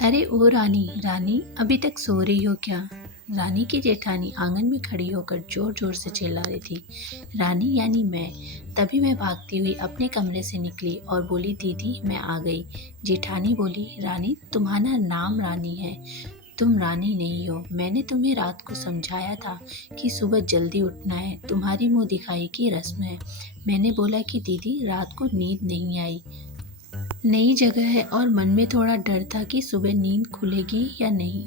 अरे ओ रानी रानी, अभी तक सो रही हो क्या? रानी की जेठानी आंगन में खड़ी होकर जोर जोर से चिल्ला रही थी। रानी यानी मैं। तभी मैं भागती हुई अपने कमरे से निकली और बोली, दीदी मैं आ गई। जेठानी बोली, रानी तुम्हारा नाम रानी है, तुम रानी नहीं हो। मैंने तुम्हें रात को समझाया था कि सुबह जल्दी उठना है, तुम्हारी मुंह दिखाई की रस्म है। मैंने बोला कि दीदी रात को नींद नहीं आई, नई जगह है और मन में थोड़ा डर था कि सुबह नींद खुलेगी या नहीं।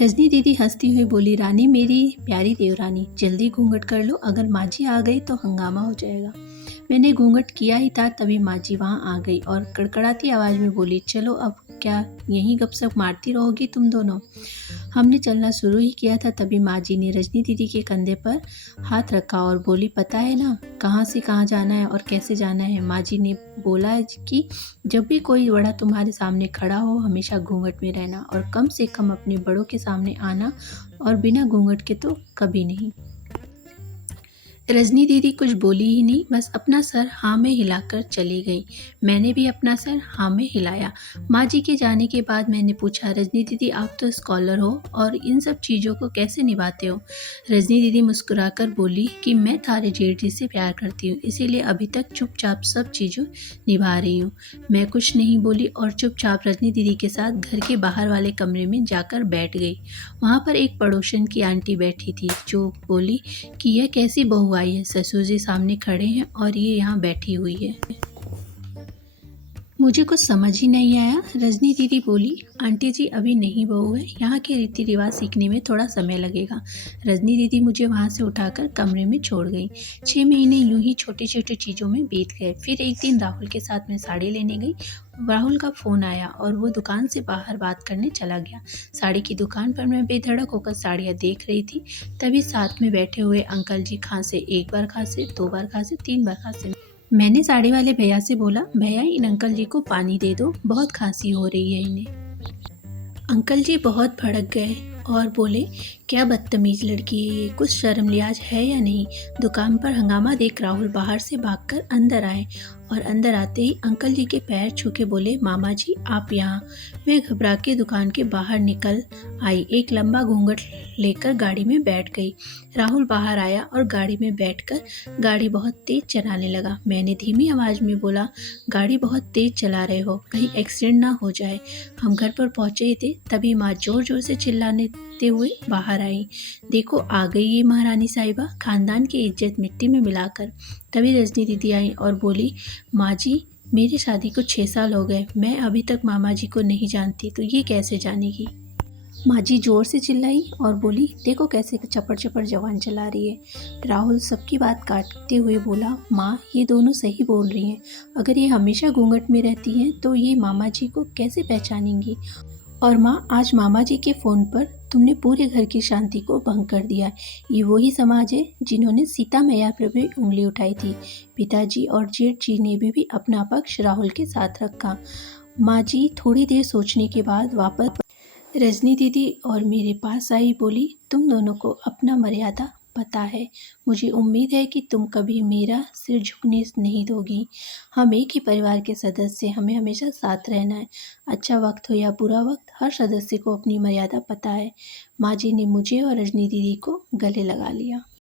रजनी दीदी हंसती हुई बोली, रानी मेरी प्यारी देवरानी, जल्दी घूंघट कर लो, अगर माँ जी आ गई तो हंगामा हो जाएगा। मैंने घूंघट किया ही था तभी माँ जी वहाँ आ गई और कड़कड़ाती आवाज़ में बोली, चलो अब क्या यहीं गपशप मारती रहोगी तुम दोनों। हमने चलना शुरू ही किया था तभी माँ जी ने रजनी दीदी के कंधे पर हाथ रखा और बोली, पता है ना कहाँ से कहाँ जाना है और कैसे जाना है। माँ जी ने बोला है कि जब भी कोई बड़ा तुम्हारे सामने खड़ा हो हमेशा घूंघट में रहना और कम से कम अपने बड़ों के सामने आना, और बिना घूंघट के तो कभी नहीं। रजनी दीदी कुछ बोली ही नहीं, बस अपना सर हाँ में हिलाकर चली गई। मैंने भी अपना सर हाँ में हिलाया। माँ जी के जाने के बाद मैंने पूछा, रजनी दीदी आप तो स्कॉलर हो और इन सब चीज़ों को कैसे निभाते हो? रजनी दीदी मुस्कुराकर बोली कि मैं थारे जेठ जी से प्यार करती हूँ, इसीलिए अभी तक चुपचाप सब चीज़ों निभा रही हूँ। मैं कुछ नहीं बोली और चुपचाप रजनी दीदी के साथ घर के बाहर वाले कमरे में जाकर बैठ गई। वहाँ पर एक पड़ोसन की आंटी बैठी थी जो बोली कि यह कैसी बहू आई है, ससुर जी सामने खड़े हैं और ये यहाँ बैठी हुई है। मुझे कुछ समझ ही नहीं आया। रजनी दीदी बोली, आंटी जी अभी नहीं बहू है, यहाँ के रीति रिवाज सीखने में थोड़ा समय लगेगा। रजनी दीदी मुझे वहाँ से उठाकर कमरे में छोड़ गई। 6 महीने यूं ही छोटी छोटी चीज़ों में बीत गए। फिर एक दिन राहुल के साथ मैं साड़ी लेने गई। राहुल का फ़ोन आया और वो दुकान से बाहर बात करने चला गया। साड़ी की दुकान पर मैं बेधड़क होकर साड़ियाँ देख रही थी, तभी साथ में बैठे हुए अंकल जी खांसे, एक बार खांसे, 2 बार खांसे, 3 बार खांसे। मैंने साड़ी वाले भैया से बोला, भैया इन अंकल जी को पानी दे दो, बहुत खांसी हो रही है इन्हें। अंकल जी बहुत भड़क गए और बोले, क्या बदतमीज लड़की है ये, कुछ शर्म लिहाज है या नहीं। दुकान पर हंगामा देख राहुल बाहर से भागकर अंदर आए और अंदर आते ही अंकल जी के पैर छू के बोले, मामा जी आप यहाँ। मैं घबरा के दुकान के बाहर निकल आई, एक लंबा घूंघट लेकर गाड़ी में बैठ गई। राहुल बाहर आया और गाड़ी में बैठकर गाड़ी बहुत तेज चलाने लगा। मैंने धीमी आवाज़ में बोला, गाड़ी बहुत तेज चला रहे हो, कहीं एक्सीडेंट ना हो जाए। हम घर पर पहुंचे ही थे तभी माँ जोर जोर से चिल्लाने हुए बाहर आई, देखो आ गई ये महारानी साहिबा, खानदान की इज्जत मिट्टी में मिलाकर। तभी रजनी दीदी आई और बोली, माँ जी मेरी शादी को 6 साल हो गए, मैं अभी तक मामा जी को नहीं जानती, तो ये कैसे जानेगी। माँ जी जोर से चिल्लाई और बोली, देखो कैसे चपड़ चपड़ जवान चला रही है। राहुल सबकी बात काटते हुए बोला, माँ ये दोनों सही बोल रही हैं, अगर ये हमेशा घूंघट में रहती हैं तो ये मामा जी को कैसे पहचानेंगी। और माँ आज मामा जी के फ़ोन पर तुमने पूरे घर की शांति को भंग कर दिया। ये वही समाज है जिन्होंने सीता मैया पर भी उंगली उठाई थी। पिताजी और जेठ जी ने भी अपना पक्ष राहुल के साथ रखा। माँ जी थोड़ी देर सोचने के बाद वापस रजनी दीदी और मेरे पास आई, बोली, तुम दोनों को अपना मर्यादा पता है, मुझे उम्मीद है कि तुम कभी मेरा सिर झुकने नहीं दोगी। हम एक ही परिवार के सदस्य, हमें हमेशा साथ रहना है। अच्छा वक्त हो या बुरा वक्त, हर सदस्य को अपनी मर्यादा पता है। माँ जी ने मुझे और रजनी दीदी को गले लगा लिया।